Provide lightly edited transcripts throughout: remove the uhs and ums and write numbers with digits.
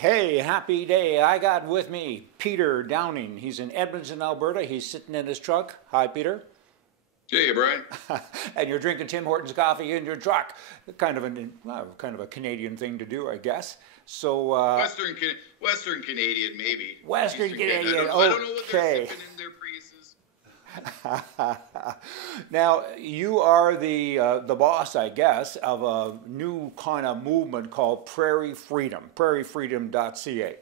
Hey, happy day. I got with me Peter Downing. He's in Edmonton, Alberta. He's sitting in his truck. Hi, Peter. Hey, Brian. And you're drinking Tim Hortons coffee in your truck. Kind of a Canadian thing to do, I guess. So Western Canadian, maybe. Western Canadian. I don't know what they're sipping in their Priuses. Now, you are the boss, I guess, of a new kind of movement called Prairie Freedom, prairiefreedom.ca.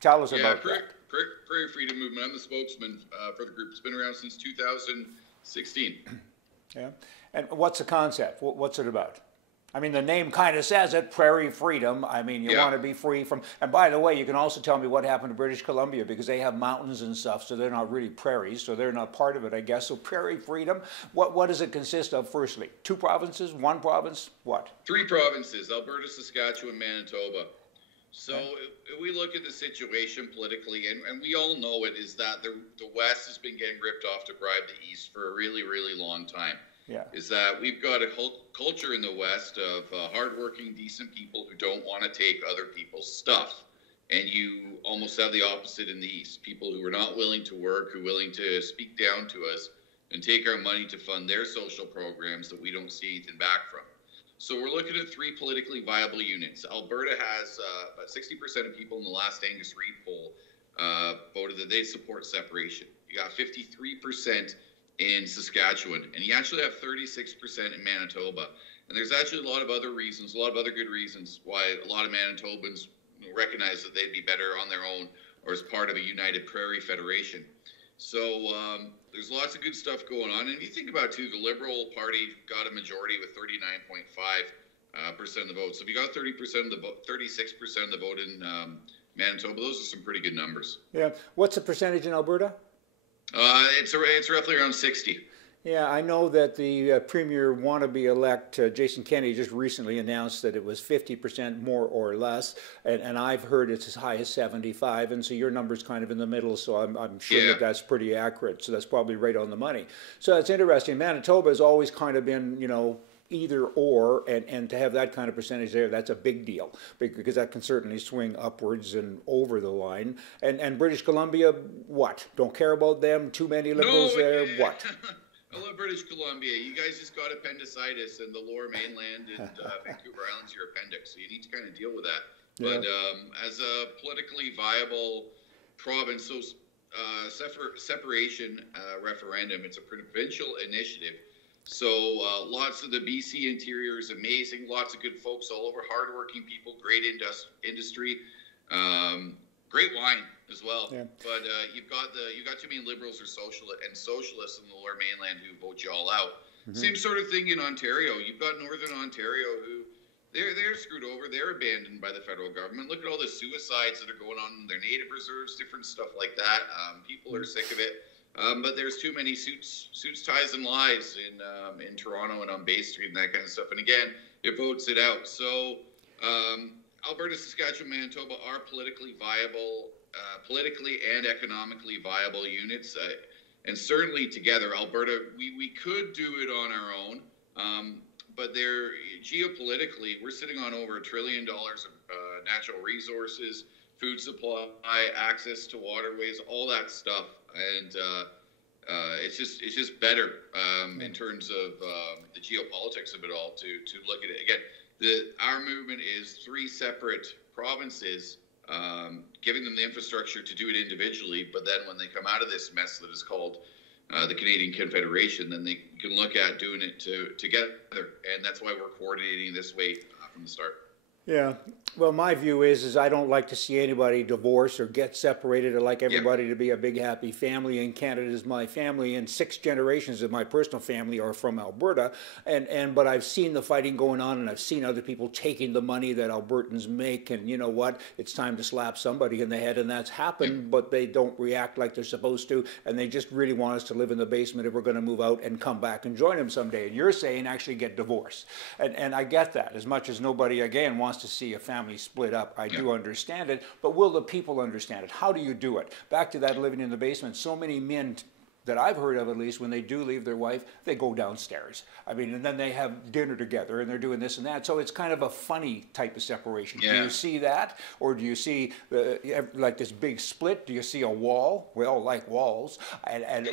Tell us about that. Prairie Freedom Movement. I'm the spokesman for the group. It's been around since 2016. Yeah. And what's the concept? What's it about? I mean, the name kind of says it, Prairie Freedom. I mean, you want to be free from... And by the way, you can also tell me what happened to British Columbia, because they have mountains and stuff, so they're not really prairies, so they're not part of it, I guess. So Prairie Freedom, what does it consist of, firstly? 2 provinces, 1 province, what? 3 provinces, Alberta, Saskatchewan, Manitoba. So if we look at the situation politically, and we all know it, is that the West has been getting ripped off to bribe the East for a really, really long time. Yeah. Is that we've got a culture in the West of hardworking, decent people who don't want to take other people's stuff. And you almost have the opposite in the East. People who are not willing to work, who are willing to speak down to us and take our money to fund their social programs that we don't see anything back from. So we're looking at 3 politically viable units. Alberta has about 60% of people in the last Angus Reid poll voted that they support separation. You got 53% in Saskatchewan, and you actually have 36% in Manitoba. And there's actually a lot of other reasons, a lot of other good reasons why a lot of Manitobans recognize that they'd be better on their own or as part of a united Prairie Federation. So there's lots of good stuff going on. And if you think about it, too, the Liberal Party got a majority with 39.5% of the vote. So if you got 30% of the vote, 36% of the vote in Manitoba, those are some pretty good numbers. Yeah. What's the percentage in Alberta? It's roughly around 60. Yeah, I know that the Premier wannabe-elect Jason Kenney just recently announced that it was 50% more or less, and I've heard it's as high as 75, and so your number's kind of in the middle, so I'm sure that that's pretty accurate, so that's probably right on the money. So that's interesting. Manitoba has always kind of been, you know, either or, and to have that kind of percentage there, that's a big deal, because that can certainly swing upwards and over the line. And British Columbia, what? Don't care about them? Too many Liberals there? What? I love British Columbia. You guys just got appendicitis in the lower mainland, and Vancouver Island's your appendix, so you need to kind of deal with that. Yeah. But as a politically viable province, so separation referendum, it's a provincial initiative. So lots of the BC interior is amazing. Lots of good folks all over, hardworking people, great industry, great wine as well. Yeah. But you got too many Liberals or socialists in the lower mainland who vote you all out. Mm-hmm. Same sort of thing in Ontario. You've got Northern Ontario who they're screwed over. They're abandoned by the federal government. Look at all the suicides that are going on in their native reserves, different stuff like that. People are sick of it. But there's too many suits, ties, and lies in Toronto and on Bay Street and that kind of stuff. And again, it votes it out. So Alberta, Saskatchewan, Manitoba are politically and economically viable units. And certainly together, Alberta, we could do it on our own. But they're geopolitically, we're sitting on over $1 trillion of natural resources, food supply, access to waterways, all that stuff. And it's just better in terms of the geopolitics of it all to look at it. Again, our movement is 3 separate provinces, giving them the infrastructure to do it individually, but then when they come out of this mess that is called the Canadian Confederation, then they can look at doing it together. And that's why we're coordinating this way from the start. Yeah. Well, my view is I don't like to see anybody divorce or get separated. I like everybody to be a big, happy family, and Canada is my family, and 6 generations of my personal family are from Alberta. But I've seen the fighting going on, and I've seen other people taking the money that Albertans make, and you know what? It's time to slap somebody in the head, and that's happened, but they don't react like they're supposed to, and they just really want us to live in the basement if we're going to move out and come back and join them someday. And you're saying actually get divorced. And I get that. As much as nobody, again, wants to see a family split up, I do understand it, but will the people understand it? How do you do it? Back to that living in the basement, so many men that I've heard of, at least, when they do leave their wife, they go downstairs. I mean, and then they have dinner together and they're doing this and that. So it's kind of a funny type of separation. Yeah. Do you see that? Or do you see like this big split? Do you see a wall? We all like walls. And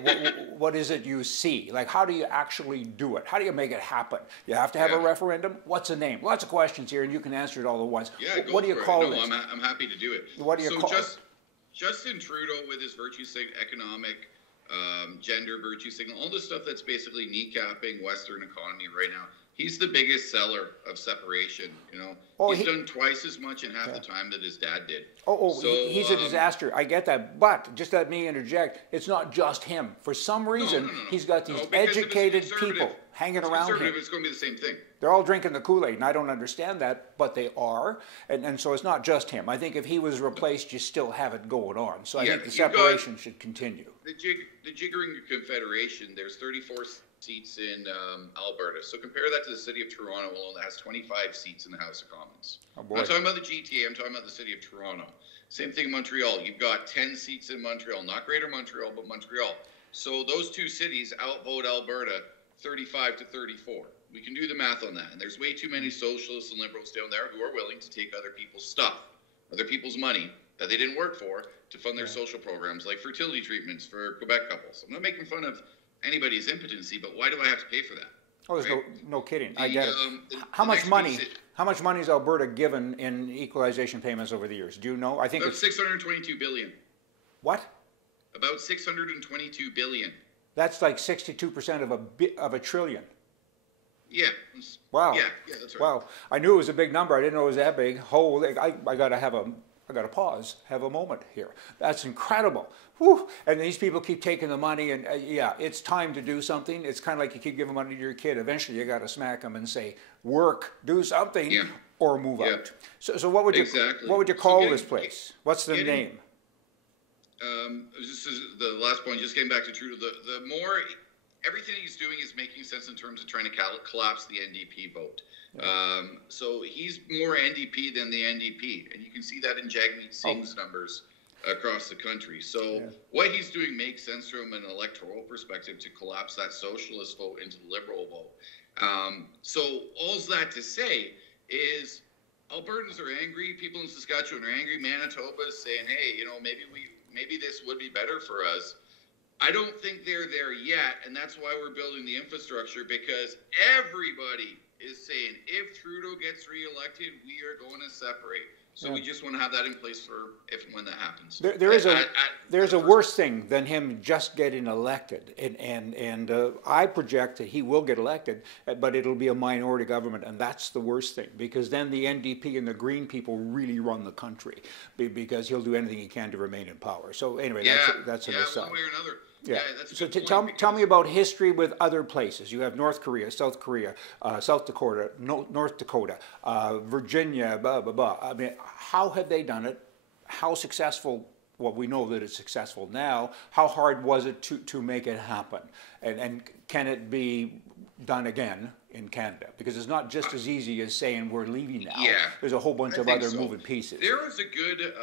what is it you see? Like, how do you actually do it? How do you make it happen? You have to have a referendum? What's the name? Lots of questions here, and you can answer it all at once. Yeah, what do you call this? I'm happy to do it. What do you call it? Justin Trudeau with his virtue signal, economic, gender virtue signal, all the stuff that's basically kneecapping Western economy right now. He's the biggest seller of separation. You know, he's done twice as much in half the time that his dad did. So, he's a disaster. I get that, but just let me interject. It's not just him. For some reason, he's got these educated people hanging around him. It's going to be the same thing. They're all drinking the Kool-Aid, and I don't understand that, but they are. And so it's not just him. I think if he was replaced, you still have it going on. So I think the separation should continue. The jiggering confederation, there's 34 seats in Alberta. So compare that to the city of Toronto alone that has 25 seats in the House of Commons. I'm not talking about the GTA, I'm talking about the city of Toronto. Same thing in Montreal. You've got 10 seats in Montreal, not Greater Montreal, but Montreal. So those two cities outvote Alberta 35 to 34. We can do the math on that. And there's way too many socialists and liberals down there who are willing to take other people's stuff, other people's money that they didn't work for to fund their social programs, like fertility treatments for Quebec couples. I'm not making fun of anybody's impotency, but why do I have to pay for that? Oh, there's no kidding. I get it. How much money is Alberta given in equalization payments over the years? Do you know? I think about $622 billion. What? About $622 billion. That's like 62% of a trillion. Yeah. Wow. Yeah, that's right. Wow. I knew it was a big number. I didn't know it was that big. Holy, I got to pause, have a moment here. That's incredible. Whew. And these people keep taking the money, and it's time to do something. It's kind of like you keep giving money to your kid. Eventually, you got to smack them and say, "Work, do something, or move out." So what would you call this place? What's the name? This is the last point. Just getting back to Trudeau. The more everything he's doing is making sense in terms of trying to collapse the NDP vote. So he's more NDP than the NDP, and you can see that in Jagmeet Singh's numbers across the country. So what he's doing makes sense from an electoral perspective to collapse that socialist vote into the liberal vote. So all's that to say is Albertans are angry. People in Saskatchewan are angry. Manitoba is saying, hey, maybe this would be better for us. I don't think they're there yet, and that's why we're building the infrastructure, because everybody is saying if Trudeau gets reelected, we are going to separate. So we just want to have that in place for if and when that happens. There's a worse thing than him just getting elected, and I project that he will get elected, but it'll be a minority government, and that's the worst thing, because then the NDP and the Green people really run the country, because he'll do anything he can to remain in power. So anyway, that's an aside. One way or another. Yeah. So tell me about history with other places. You have North Korea, South Dakota, North Dakota, Virginia, blah, blah, blah. I mean, how have they done it? How successful? Well, we know that it's successful now. How hard was it to make it happen? And can it be done again in Canada? Because it's not just as easy as saying we're leaving now. Yeah, there's a whole bunch of other moving pieces. There was a good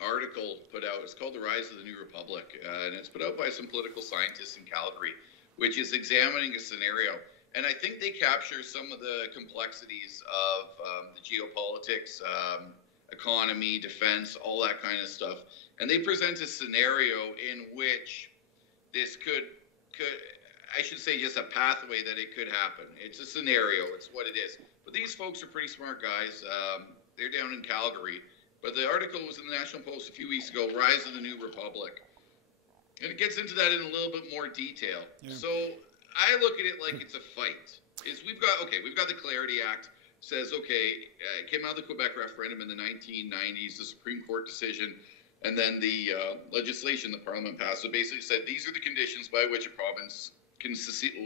article put out. It's called The Rise of the New Republic, and it's put out by some political scientists in Calgary, which is examining a scenario. And I think they capture some of the complexities of the geopolitics, economy, defense, all that kind of stuff. And they present a scenario in which this could I should say just a pathway that it could happen. It's a scenario. It's what it is. But these folks are pretty smart guys. They're down in Calgary. But the article was in the National Post a few weeks ago, Rise of the New Republic. And it gets into that in a little bit more detail. Yeah. So I look at it like it's a fight. We've got the Clarity Act, says, it came out of the Quebec referendum in the 1990s, the Supreme Court decision, and then the legislation the Parliament passed. So basically said these are the conditions by which a province can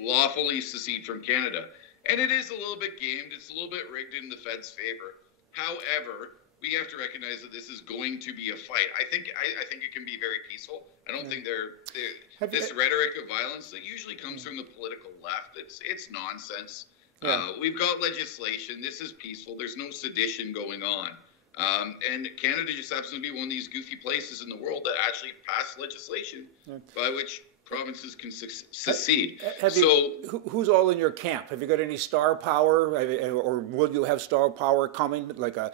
lawfully secede from Canada. And it is a little bit gamed. It's a little bit rigged in the Fed's favor. However, we have to recognize that this is going to be a fight. I think it can be very peaceful. I don't think this rhetoric of violence that usually comes from the political left. It's nonsense. Yeah. We've got legislation. This is peaceful. There's no sedition going on. And Canada just happens to be one of these goofy places in the world that actually passed legislation by which provinces can secede. Who's all in your camp? Have you got any star power, or will you have star power coming? Like a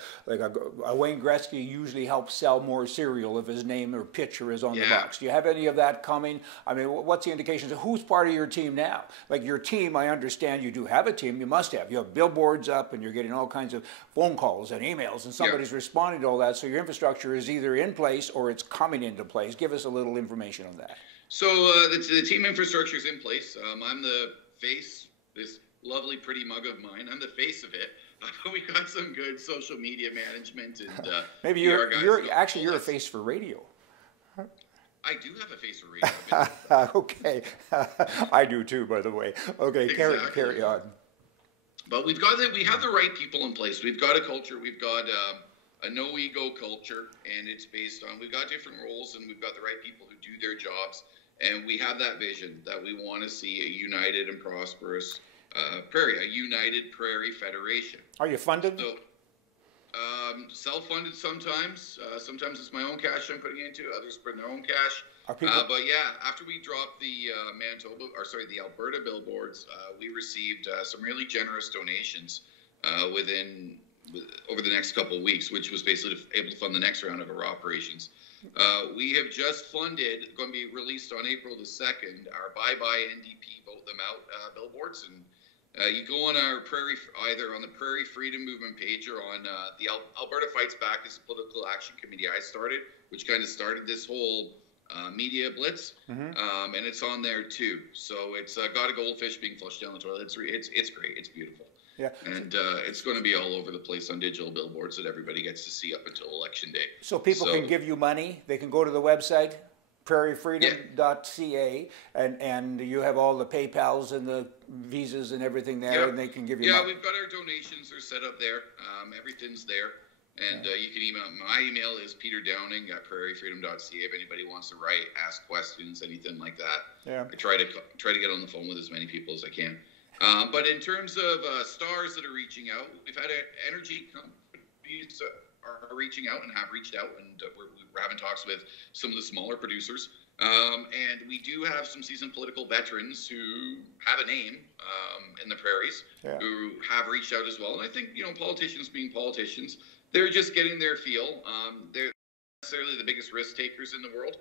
Wayne Gretzky usually helps sell more cereal if his name or picture is on the box. Do you have any of that coming? I mean, what's the indications? Who's part of your team now? Like your team, I understand you do have a team. You must have. You have billboards up, and you're getting all kinds of phone calls and emails, and somebody's responding to all that. So your infrastructure is either in place or it's coming into place. Give us a little information on that. So the team infrastructure is in place. I'm the face, this lovely, pretty mug of mine. I'm the face of it. We got some good social media management and maybe you're a face for radio. I do have a face for radio. Okay, I do too, by the way. Okay, exactly. carry on. But we have the right people in place. We've got a culture. We've got a no ego culture, and it's based on, we've got different roles, and we've got the right people who do their jobs. And we have that vision that we want to see a united and prosperous Prairie, a united Prairie Federation. Are you funded? So, self-funded sometimes. Sometimes it's my own cash I'm putting into. Others put their own cash. But yeah, after we dropped the the Alberta billboards, we received some really generous donations over the next couple of weeks, which was basically able to fund the next round of our operations. We have just funded, going to be released on April the 2nd, our Bye Bye NDP Vote Them Out billboards. And you go on our either on the Prairie Freedom movement page or on the Alberta Fights Back, this political action committee I started, which kind of started this whole media blitz. And it's on there too. So it's got a goldfish being flushed down the toilet. It's great. It's beautiful. Yeah. And it's going to be all over the place on digital billboards that everybody gets to see up until Election Day. So people can give you money. They can go to the website, prairiefreedom.ca, and you have all the PayPals and the Visas and everything there, and they can give you money. Yeah, we've got our donations. They're set up there. Everything's there. And you can email. My email is peterdowning@prairiefreedom.ca if anybody wants to write, ask questions, anything like that. Yeah. I try to get on the phone with as many people as I can. But in terms of stars that are reaching out, we've had energy companies are reaching out and have reached out, and we're having talks with some of the smaller producers. And we do have some seasoned political veterans who have a name in the Prairies who have reached out as well. And I think, politicians being politicians, they're just getting their feel. They're not necessarily the biggest risk takers in the world.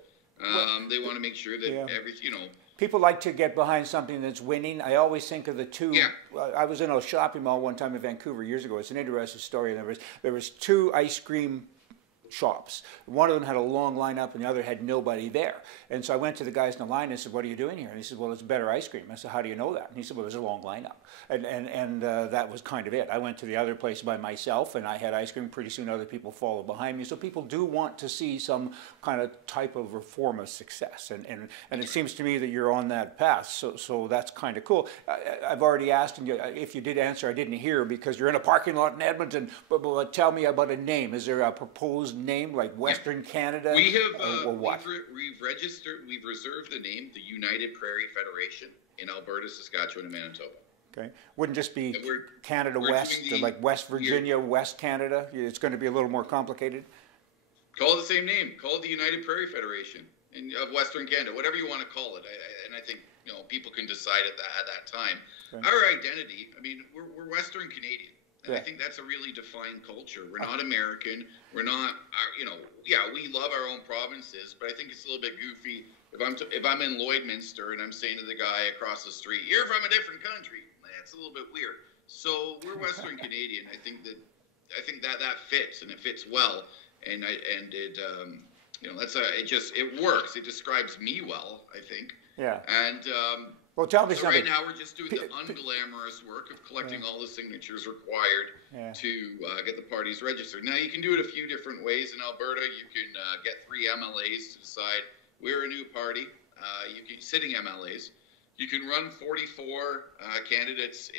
They want to make sure that everything, People like to get behind something that's winning. I always think of the two. Yeah. I was in a shopping mall one time in Vancouver years ago. It's an interesting story. There was two ice cream shops. One of them had a long lineup and the other had nobody there. And so I went to the guys in the line and said, "What are you doing here?" And he said, "Well, it's better ice cream." I said, "How do you know that?" And he said, "Well, there's a long lineup." And that was kind of it. I went to the other place by myself and I had ice cream. Pretty soon other people followed behind me. So people do want to see some kind of type of reform of success. And it seems to me that you're on that path. So that's kind of cool. I've already asked, and if you did answer, I didn't hear because you're in a parking lot in Edmonton. But tell me about a name. Is there a proposed name like Western Canada? We have, or what? We've reserved the name, the United Prairie Federation in Alberta, Saskatchewan, and Manitoba. Okay. Wouldn't just be Canada West, like West Virginia, West Canada? It's going to be a little more complicated? Call it the same name. Call it the United Prairie Federation of Western Canada, whatever you want to call it. And I think people can decide at that time. Okay. Our identity, we're Western Canadian. And I think that's a really defined culture. We're not American. We're not, we love our own provinces, but I think it's a little bit goofy if I'm in Lloydminster and I'm saying to the guy across the street, "You're from a different country." That's a little bit weird. So we're Western Canadian. I think that fits, and it fits well. And it works. It describes me well, I think. Yeah. And well, tell me something. Right now we're just doing the unglamorous work of collecting all the signatures required to get the parties registered. Now you can do it a few different ways in Alberta. You can get 3 MLAs to decide we're a new party. You can sitting MLAs. You can run 44 candidates,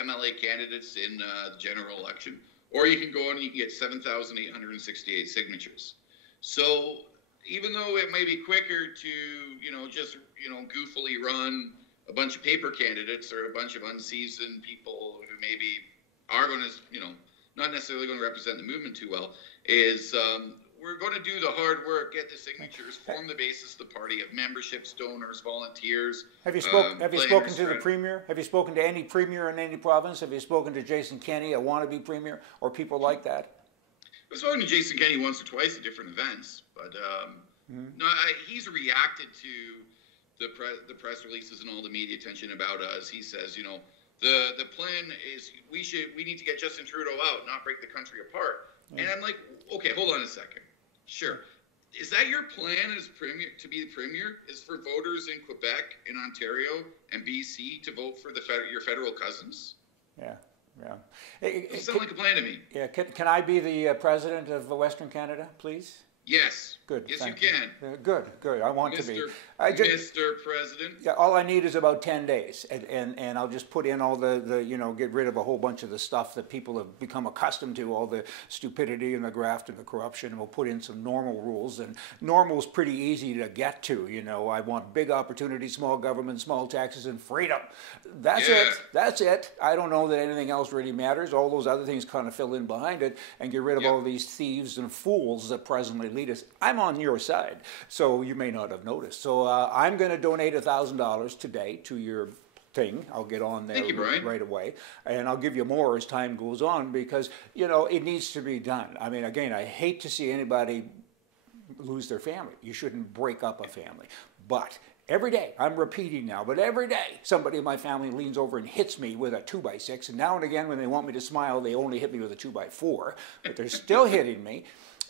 MLA candidates in the general election, or you can go and you can get 7,868 signatures. So even though it may be quicker to, just goofily run a bunch of paper candidates or a bunch of unseasoned people who maybe are going to, not necessarily going to represent the movement too well, is we're going to do the hard work, get the signatures, form the basis of the party of memberships, donors, volunteers. Have you spoken to the premier? Have you spoken to any premier in any province? Have you spoken to Jason Kenney, a wannabe premier, or people like that? I've spoken to Jason Kenney once or twice at different events, but no, he's reacted to the press releases and all the media attention about us. He says, you know, the plan is we need to get Justin Trudeau out, not break the country apart. And I'm like, okay, hold on a second. Sure. Is that your plan as premier, to be the premier, is for voters in Quebec, in Ontario, and BC to vote for your federal cousins? Yeah, yeah. It sounds like a plan to me. Yeah. Can I be the president of Western Canada, please? Yes. Good. Yes, you can. Good. I want to be. Mr. President. Yeah, all I need is about 10 days, and I'll just put in all the you know, get rid of a whole bunch of the stuff that people have become accustomed to, all the stupidity and the graft and the corruption, and we'll put in some normal rules, and normal's pretty easy to get to, you know. I want big opportunities, small government, small taxes, and freedom. That's it. I don't know that anything else really matters. All those other things kind of fill in behind it, and get rid of all these thieves and fools that presently lead us. I'm on your side, so you may not have noticed. So I'm going to donate $1,000 today to your thing. I'll get on there right away, and I'll give you more as time goes on, because, you know, it needs to be done. I mean, again, I hate to see anybody lose their family. You shouldn't break up a family, but every day, I'm repeating now, but every day somebody in my family leans over and hits me with a 2x6, and now and again when they want me to smile, they only hit me with a 2x4, but they're still hitting me,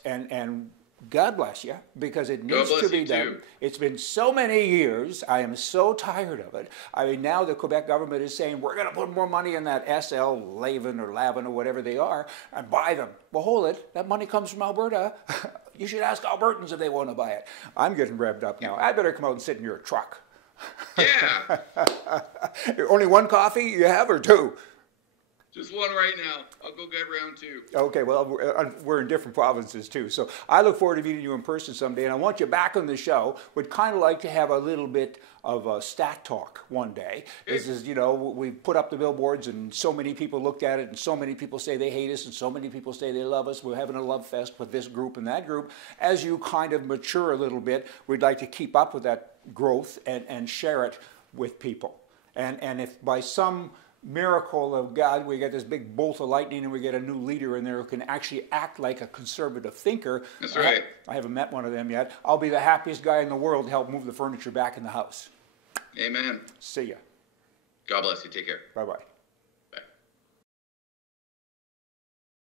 and God bless you, because it needs to be done. Too. It's been so many years. I am so tired of it. I mean, now the Quebec government is saying, we're going to put more money in that SL, Laven or Lavin or whatever they are, and buy them. Well, hold it. That money comes from Alberta. You should ask Albertans if they want to buy it. I'm getting revved up now. I better come out and sit in your truck. Yeah. Only one coffee you have, or two? Just one right now. I'll go get round two. Okay, well, we're in different provinces too. So I look forward to meeting you in person someday, and I want you back on the show. Would kind of like to have a little bit of a stat talk one day. This is, you know, we put up the billboards, and so many people looked at it, and so many people say they hate us, and so many people say they love us. We're having a love fest with this group and that group. As you kind of mature a little bit, we'd like to keep up with that growth and share it with people. And if by some miracle of God, we get this big bolt of lightning and we get a new leader in there who can actually act like a conservative thinker. That's right. I haven't met one of them yet. I'll be the happiest guy in the world to help move the furniture back in the house. Amen. See ya. God bless you. Take care. Bye-bye.